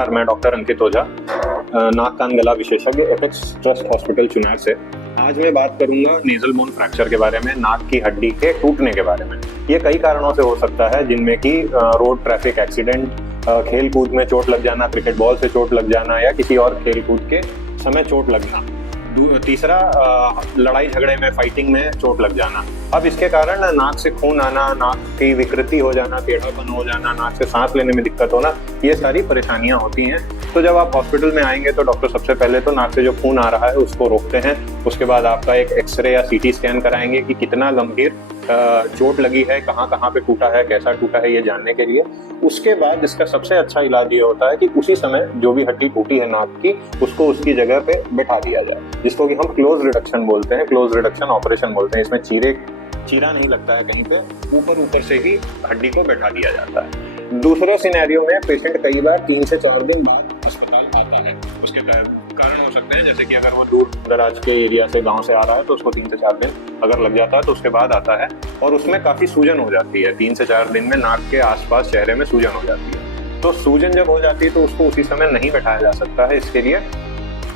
नमस्कार, मैं डॉक्टर अंकित ओझा, नाक कान गला विशेषज्ञ एपेक्स ट्रस्ट हॉस्पिटल चुनार से। आज मैं बात करूंगा नेजल बोन फ्रैक्चर के बारे में, नाक की हड्डी के टूटने के बारे में। ये कई कारणों से हो सकता है, जिनमें कि रोड ट्रैफिक एक्सीडेंट, खेल कूद में चोट लग जाना, क्रिकेट बॉल से चोट लग जाना या किसी और खेल कूद के समय चोट लगना। तीसरा, लड़ाई झगड़े में, फाइटिंग में चोट लग जाना। अब इसके कारण नाक से खून आना, नाक की विकृति हो जाना, टेढ़ापन हो जाना, नाक से सांस लेने में दिक्कत होना, ये सारी परेशानियां होती हैं। तो जब आप हॉस्पिटल में आएंगे तो डॉक्टर सबसे पहले तो नाक से जो खून आ रहा है उसको रोकते हैं। उसके बाद आपका एक एक्सरे या सीटी स्कैन कराएंगे कि कितना गंभीर चोट लगी है, कहाँ कहाँ पे टूटा है, कैसा टूटा है, ये जानने के लिए। उसके बाद इसका सबसे अच्छा इलाज ये होता है कि उसी समय जो भी हड्डी टूटी है नाक की, उसको उसकी जगह पे बैठा दिया जाए, जिसको कि हम क्लोज रिडक्शन बोलते हैं, क्लोज रिडक्शन ऑपरेशन बोलते हैं। इसमें चीरा नहीं लगता है कहीं पे, ऊपर से ही हड्डी को बैठा दिया जाता है। दूसरे सिनेरियो में पेशेंट कई बार 3 से 4 दिन बाद अस्पताल आता है। उसके कारण हो सकते हैं, जैसे कि अगर वो दूर दराज के एरिया से, गांव से आ रहा है, तो उसको 3 से 4 दिन अगर लग जाता है तो उसके बाद आता है, और उसमें काफी सूजन हो जाती है। 3 से 4 दिन में नाक के आसपास चेहरे में सूजन हो जाती है। तो सूजन जब हो जाती है तो उसको उसी समय नहीं बैठाया जा सकता है। इसके लिए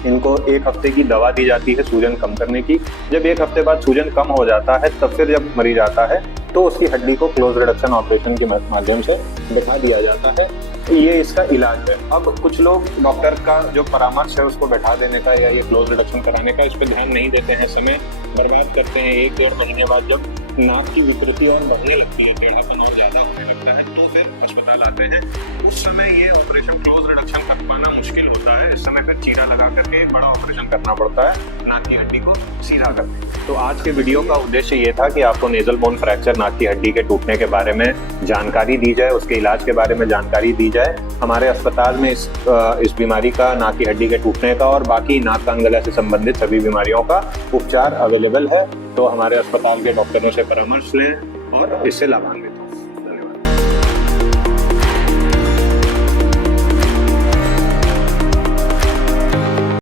इनको 1 हफ्ते की दवा दी जाती है सूजन कम करने की। जब 1 हफ्ते बाद सूजन कम हो जाता है, तब फिर जब मरीज आता है तो उसकी हड्डी को क्लोज रिडक्शन ऑपरेशन के माध्यम से बैठा दिया जाता है। ये इसका इलाज है। अब कुछ लोग डॉक्टर का जो परामर्श है उसको बैठा देने का या ये क्लोज रिडक्शन कराने का, इस पर ध्यान नहीं देते हैं, समय बर्बाद करते हैं। 1-1.5 महीने बाद जब नाक की विकृति और बढ़ने लगती है, टेढ़ापन और ज्यादा होने लगता है, तो फिर अस्पताल आते हैं। उस समय ये ऑपरेशन क्लोज रिडक्शन कर पाना मुश्किल होता है। इस समय फिर चीरा लगा करके एक बड़ा ऑपरेशन करना पड़ता है नाक की हड्डी को सीधा करके। तो आज के वीडियो का उद्देश्य ये था कि आपको नेजल बोन फ्रैक्चर, नाक की हड्डी के टूटने के बारे में जानकारी दी जाए, उसके इलाज के बारे में जानकारी दी जाए। हमारे अस्पताल में इस बीमारी का, नाक की हड्डी के टूटने का और बाकी नाक कान गला से संबंधित सभी बीमारियों का उपचार अवेलेबल है। तो हमारे अस्पताल के डॉक्टरों से परामर्श लें और इससे लाभान्वित